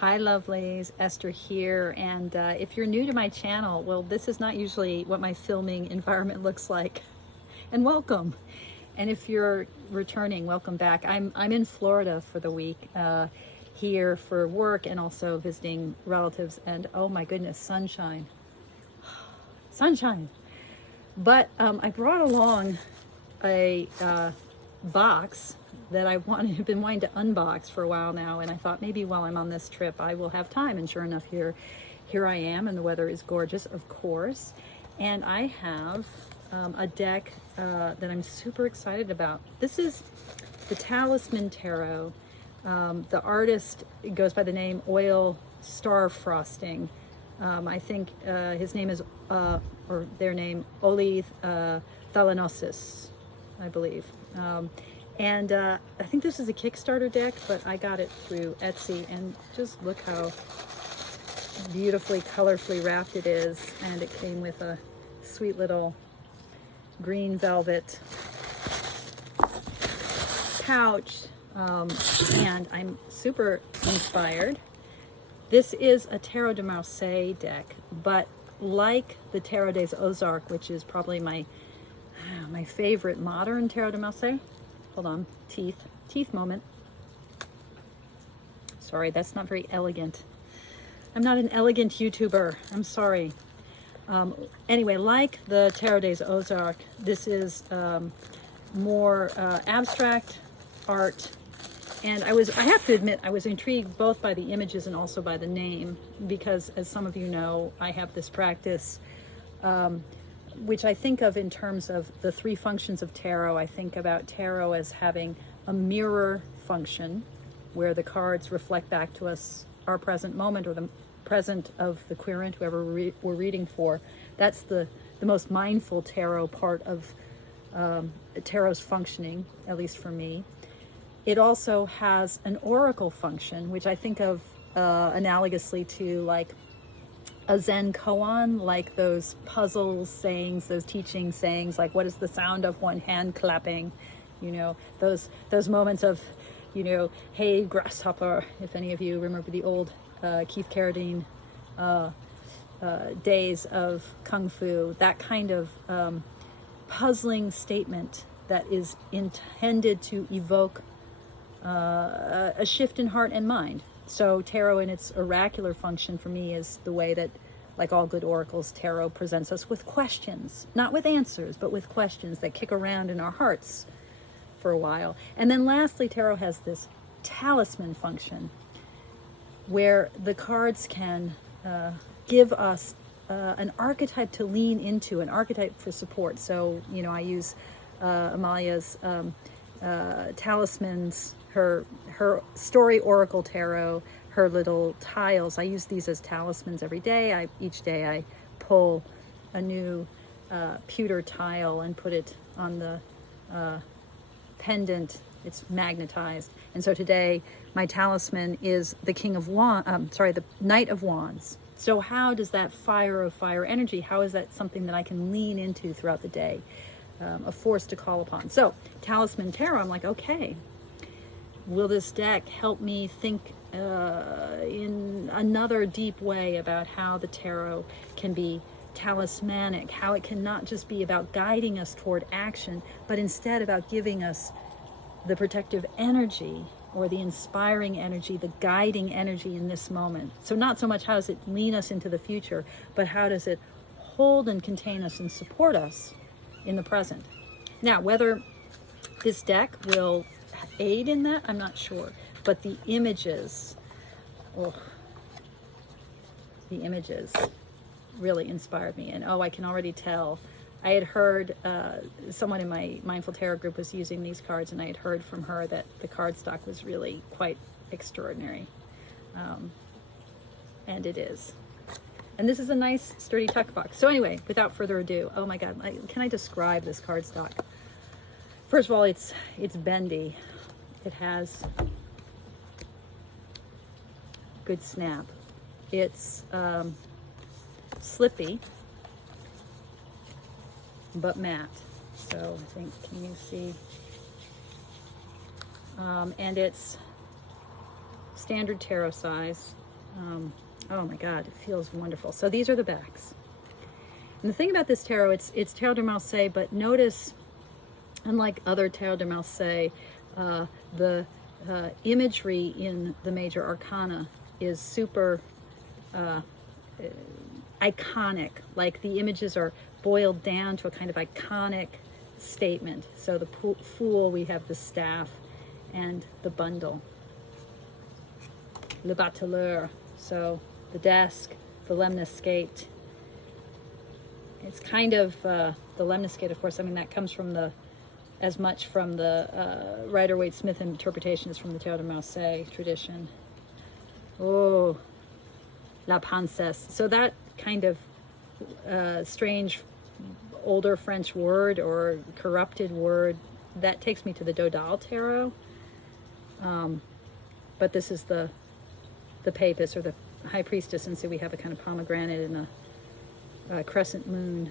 Hi lovelies, Esther here, and if you're new to my channel, well, this is not usually what my filming environment looks like, and welcome. And if you're returning, welcome back. I'm in Florida for the week, here for work and also visiting relatives, and oh my goodness, sunshine. Sunshine. But I brought along a box that I've been wanting to unbox for a while now, and I thought maybe while I'm on this trip I will have time, and sure enough, here I am, and the weather is gorgeous, of course. And I have a deck that I'm super excited about. This is the Talisman Tarot. The artist goes by the name Oil Star Frosting. I think his name is, or their name, Oli Thalanosis, I believe. And I think this is a Kickstarter deck, but I got it through Etsy, and just look how beautifully, colorfully wrapped it is. And it came with a sweet little green velvet pouch, and I'm super inspired. This is a Tarot de Marseille deck, but like the Tarot des Ozarks, which is probably my favorite modern Tarot de Marseille. Hold on, teeth moment. Sorry, that's not very elegant. I'm not an elegant YouTuber, I'm sorry. Anyway, like the Tarot des Ozarks, this is more abstract art. And I have to admit, I was intrigued both by the images and also by the name, because as some of you know, I have this practice, which I think of in terms of the three functions of tarot. I think about tarot as having a mirror function, where the cards reflect back to us our present moment, or the present of the querent, whoever we're reading for. That's the most mindful tarot part of tarot's functioning, at least for me. It also has an oracle function, which I think of analogously to like a Zen koan, like those puzzle sayings, those teaching sayings, like what is the sound of one hand clapping, you know, those moments of, you know, hey grasshopper, if any of you remember the old Keith Carradine days of Kung Fu, that kind of puzzling statement that is intended to evoke a shift in heart and mind. So tarot in its oracular function for me is the way that, like all good oracles, tarot presents us with questions, not with answers, but with questions that kick around in our hearts for a while. And then lastly, tarot has this talisman function, where the cards can give us an archetype to lean into, an archetype for support. So, you know, I use Amalia's talismans, her story oracle tarot, her little tiles. I use these as talismans every day. Each day I pull a new pewter tile and put it on the pendant. It's magnetized. And so today my talisman is the the Knight of Wands. So how does that fire of fire energy, how is that something that I can lean into throughout the day? A force to call upon. So Talisman Tarot, I'm like, okay, will this deck help me think in another deep way about how the tarot can be talismanic, how it can not just be about guiding us toward action, but instead about giving us the protective energy, or the inspiring energy, the guiding energy in this moment. So not so much how does it lean us into the future, but how does it hold and contain us and support us in the present. Now, whether this deck will aid in that, I'm not sure, but the images, the images really inspired me. And I can already tell, I had heard someone in my Mindful Tarot group was using these cards, and I had heard from her that the cardstock was really quite extraordinary, and it is. And this is a nice sturdy tuck box. So anyway, without further ado, oh my God, can I describe this cardstock? First of all, it's bendy. It has good snap. It's slippy, but matte. So I think, can you see? And it's standard tarot size. Oh my God, it feels wonderful. So these are the backs. And the thing about this tarot, it's Tarot de Marseille, but notice, unlike other Tarot de Marseille, the imagery in the major arcana is super iconic. Like the images are boiled down to a kind of iconic statement. So the Fool, we have the staff and the bundle. Le Bateleur, so the desk, the lemniscate. It's kind of, the lemniscate, of course, I mean, that comes from the, as much from the Rider-Waite-Smith interpretation as from the Tarot de Marseille tradition. Oh, La Princesse. So that kind of strange older French word or corrupted word, that takes me to the Dodal Tarot. But this is the Papist or the High Priestess, and so we have a kind of pomegranate and a crescent moon.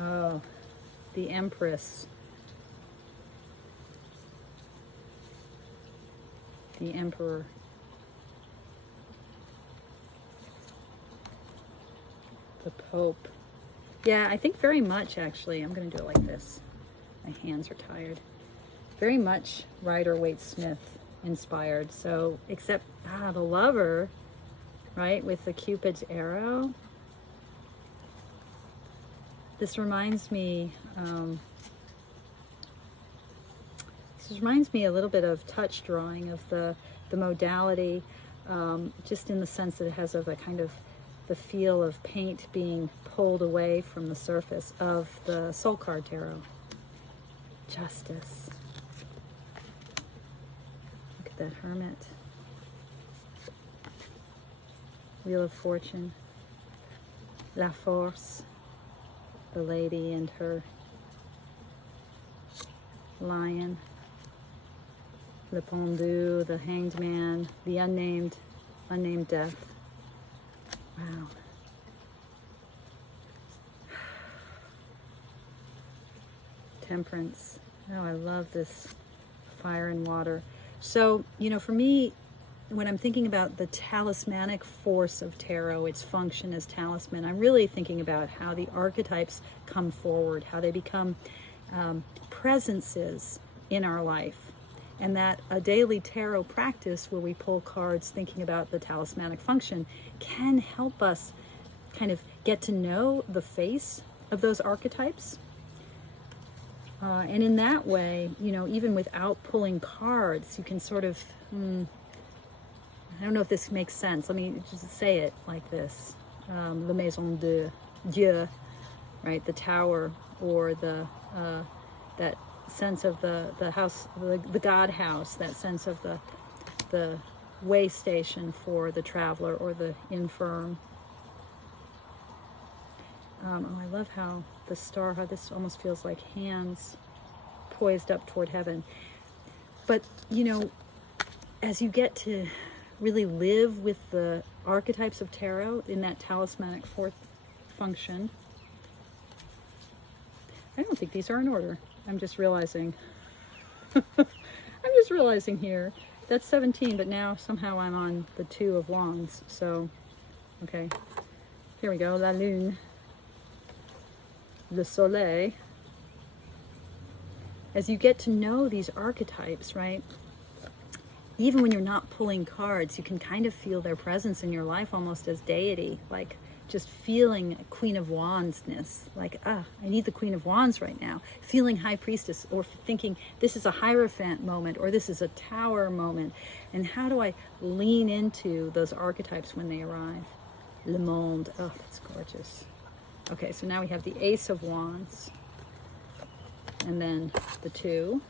Oh, the Empress. The Emperor. The Pope. Yeah, I think very much, actually. I'm going to do it like this. My hands are tired. Very much Rider-Waite-Smith inspired. So, except, the Lover, right, with the Cupid's arrow. This reminds me, a little bit of touch drawing, of the modality, just in the sense that it has of a kind of the feel of paint being pulled away from the surface of the Soul Card Tarot. Justice. Look at that Hermit. Wheel of Fortune. La Force. The Lady and her Lion. Le Pendu, the Hanged Man, the unnamed Death. Wow. Temperance. Oh, I love this fire and water. So, you know, for me, when I'm thinking about the talismanic force of tarot, its function as talisman, I'm really thinking about how the archetypes come forward, how they become presences in our life. And that a daily tarot practice where we pull cards thinking about the talismanic function can help us kind of get to know the face of those archetypes. And in that way, you know, even without pulling cards, you can sort of, I don't know if this makes sense. Let me just say it like this. La Maison de Dieu, right? The tower, or the that sense of the house, the God house, that sense of the way station for the traveler or the infirm. Oh, I love how the star, how this almost feels like hands poised up toward heaven. But, you know, as you get to really live with the archetypes of tarot in that talismanic fourth function, I don't think these are in order. I'm just realizing. I'm just realizing here. That's 17, but now somehow I'm on the 2 of Wands. So, okay. Here we go. La Lune. Le Soleil. As you get to know these archetypes, right? Even when you're not pulling cards, you can kind of feel their presence in your life almost as deity. Like, just feeling Queen of Wands-ness, like, I need the Queen of Wands right now. Feeling High Priestess, or thinking this is a Hierophant moment, or this is a Tower moment. And how do I lean into those archetypes when they arrive? Le Monde, oh, that's gorgeous. Okay, so now we have the Ace of Wands, and then the 2.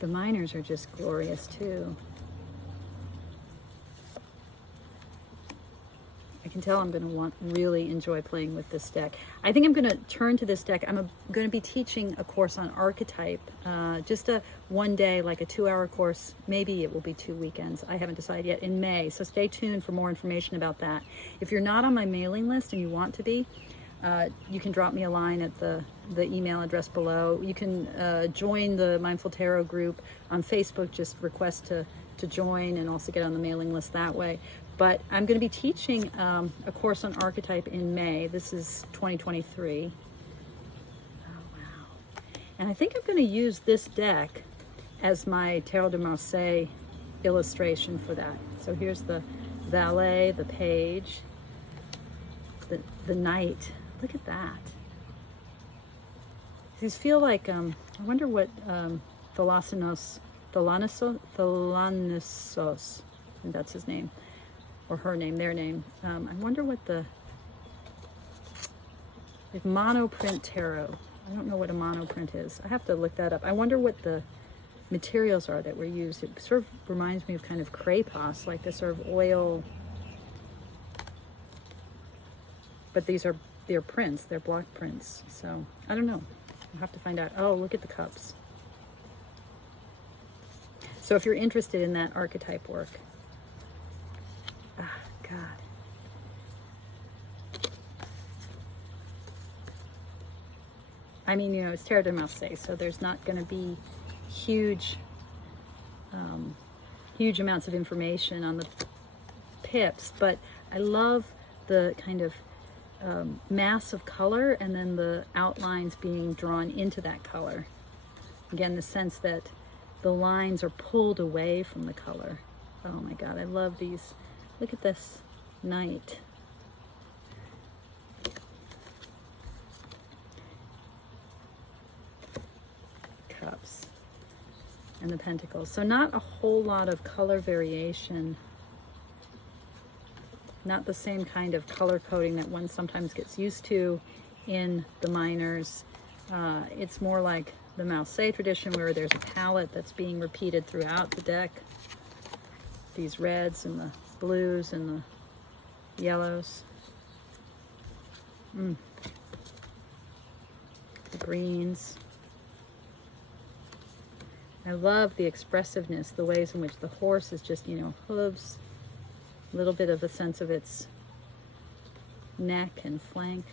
The minors are just glorious too. I can tell I'm going to really enjoy playing with this deck. I think I'm going to turn to this deck. I'm going to be teaching a course on archetype, just a one day, like a 2-hour course. Maybe it will be 2 weekends. I haven't decided yet, in May. So stay tuned for more information about that. If you're not on my mailing list and you want to be, you can drop me a line at the email address below. You can join the Mindful Tarot group on Facebook. Just request to join and also get on the mailing list that way. But I'm going to be teaching a course on archetype in May. This is 2023. Oh, wow. And I think I'm going to use this deck as my Tarot de Marseille illustration for that. So here's the valet, the page, the knight. Look at that. These feel like, I wonder what Thalanisos, I think that's his name, or her name, their name. I wonder what like monoprint tarot. I don't know what a monoprint is. I have to look that up. I wonder what the materials are that were used. It sort of reminds me of kind of craypas, like this sort of oil, but they're prints, they're block prints. So I don't know, I'll have to find out. Oh, look at the cups. So if you're interested in that archetype work, God. I mean, you know, it's Tarot de Marseille, so there's not going to be huge amounts of information on the pips, but I love the kind of mass of color and then the outlines being drawn into that color. Again, the sense that the lines are pulled away from the color. Oh my God, I love these. Look at this knight. Cups and the pentacles. So not a whole lot of color variation. Not the same kind of color coding that one sometimes gets used to in the minors. It's more like the Marseille tradition where there's a palette that's being repeated throughout the deck. These reds and the blues and the yellows. The greens. I love the expressiveness, the ways in which the horse is just, you know, hooves, a little bit of a sense of its neck and flank.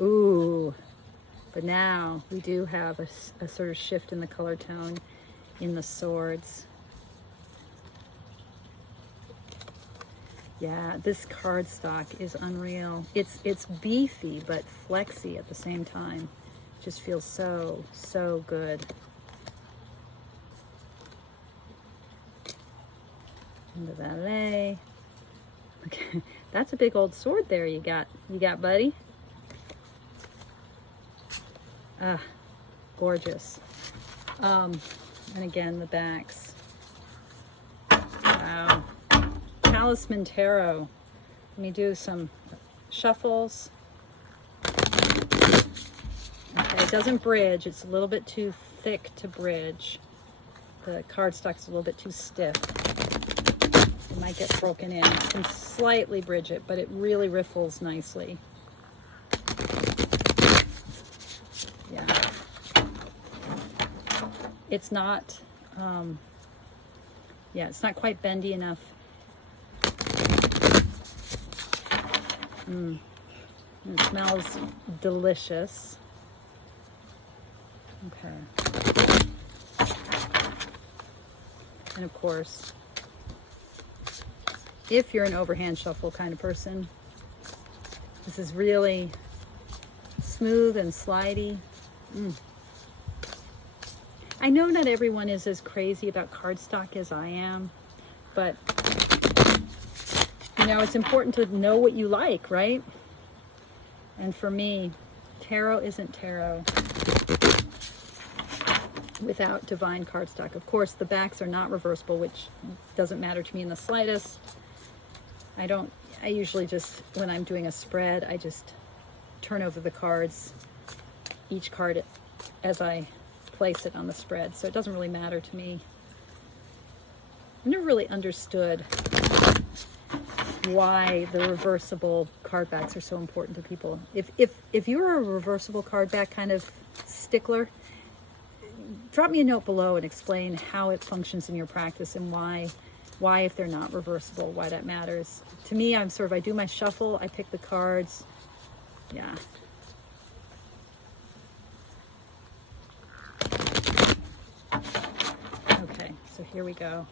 Ooh, but now we do have a sort of shift in the color tone in the swords. Yeah, this cardstock is unreal. It's beefy but flexy at the same time. Just feels so good. And the valet. Okay, that's a big old sword there you got, buddy. Ah, gorgeous. And again, the backs. Wow. Talisman Tarot. Let me do some shuffles. Okay, it doesn't bridge. It's a little bit too thick to bridge. The cardstock's a little bit too stiff. It might get broken in. You can slightly bridge it, but it really riffles nicely. Yeah. It's not, yeah, it's not quite bendy enough. It smells delicious. Okay. And of course, if you're an overhand shuffle kind of person, this is really smooth and slidey. I know not everyone is as crazy about cardstock as I am, but you know, it's important to know what you like, right? And for me, tarot isn't tarot without divine cardstock. Of course, the backs are not reversible, which doesn't matter to me in the slightest. I usually just, when I'm doing a spread, I just turn over the cards, each card as I place it on the spread. So it doesn't really matter to me. I've never really understood why the reversible card backs are so important to people. If you're a reversible card back kind of stickler, drop me a note below and explain how it functions in your practice and why why, if they're not reversible, why that matters. To me, I'm sort of, I do my shuffle, I pick the cards. Yeah. Okay, so here we go.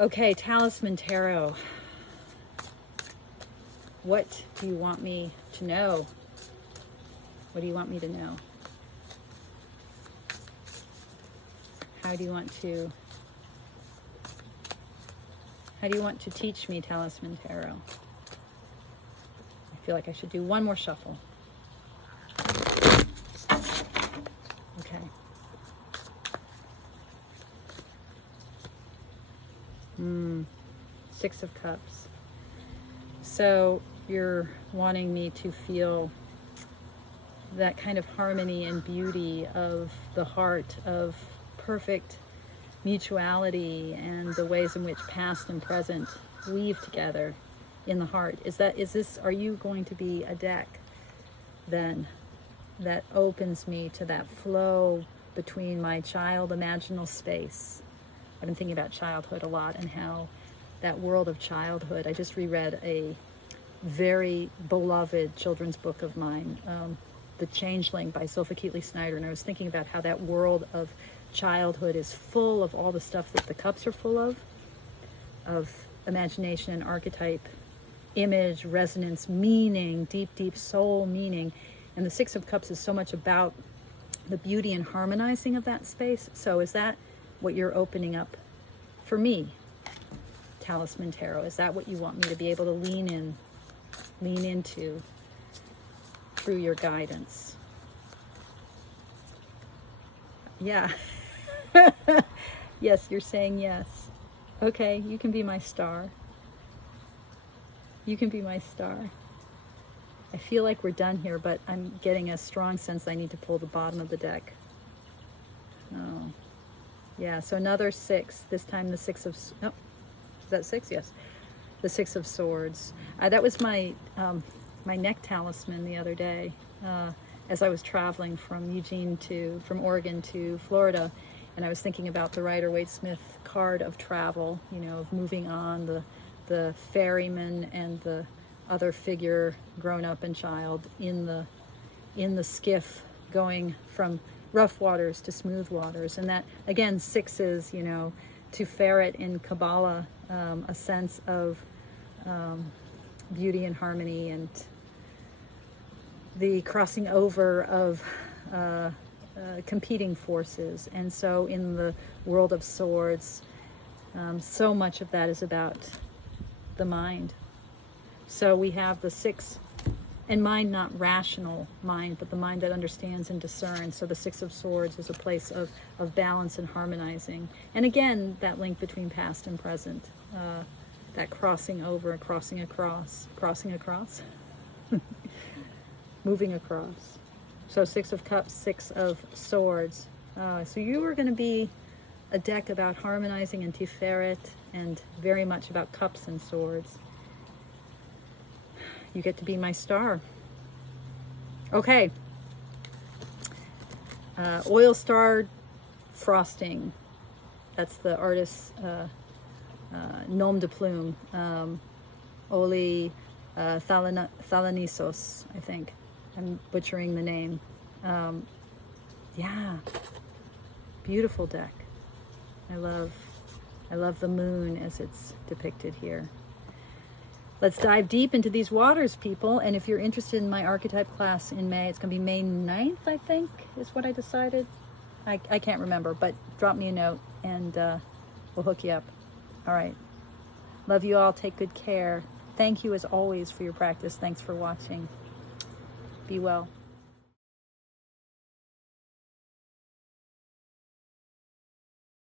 Okay, Talisman Tarot. What do you want me to know? What do you want me to know? How do you want to teach me, Talisman Tarot? I feel like I should do one more shuffle. Okay. Six of Cups. So you're wanting me to feel that kind of harmony and beauty of the heart, of perfect mutuality, and the ways in which past and present weave together in the heart. Are you going to be a deck then that opens me to that flow between my child imaginal space? I've been thinking about childhood a lot and how that world of childhood, I just reread a very beloved children's book of mine, The Changeling by Sophie Keatley-Snyder, and I was thinking about how that world of childhood is full of all the stuff that the cups are full of imagination, archetype, image, resonance, meaning, deep, deep soul meaning. And the Six of Cups is so much about the beauty and harmonizing of that space. So is that what you're opening up for me, Talisman Tarot? Is that what you want me to be able to lean into through your guidance? Yeah. Yes, you're saying yes. Okay, you can be my star. You can be my star. I feel like we're done here, but I'm getting a strong sense I need to pull the bottom of the deck. Oh, yeah, so another six. This time the Six of... No, is that six? Yes. The Six of Swords. That was my my neck talisman the other day as I was traveling from Oregon to Florida, and I was thinking about the Rider-Waite-Smith card of travel, you know, of moving on, the ferryman and the other figure, grown up and child, in the skiff going from rough waters to smooth waters. And that, again, sixes, you know, to ferret in Kabbalah, a sense of beauty and harmony, and the crossing over of competing forces. And so in the world of swords, so much of that is about the mind. So we have the six, and mind, not rational mind, but the mind that understands and discerns. So the Six of Swords is a place of balance and harmonizing. And again, that link between past and present, that crossing over, crossing across, moving across. So Six of Cups, Six of Swords. So you are going to be a deck about harmonizing and Tiferet, and very much about cups and swords. You get to be my star. Okay. Oil Star Frosting. That's the artist's nom de plume. Oli Thalanisos, I think. I'm butchering the name. Yeah. Beautiful deck. I love the moon as it's depicted here. Let's dive deep into these waters, people. And if you're interested in my archetype class in May, it's going to be May 9th, I think, is what I decided. I can't remember, but drop me a note and we'll hook you up. All right. Love you all. Take good care. Thank you, as always, for your practice. Thanks for watching. Be well.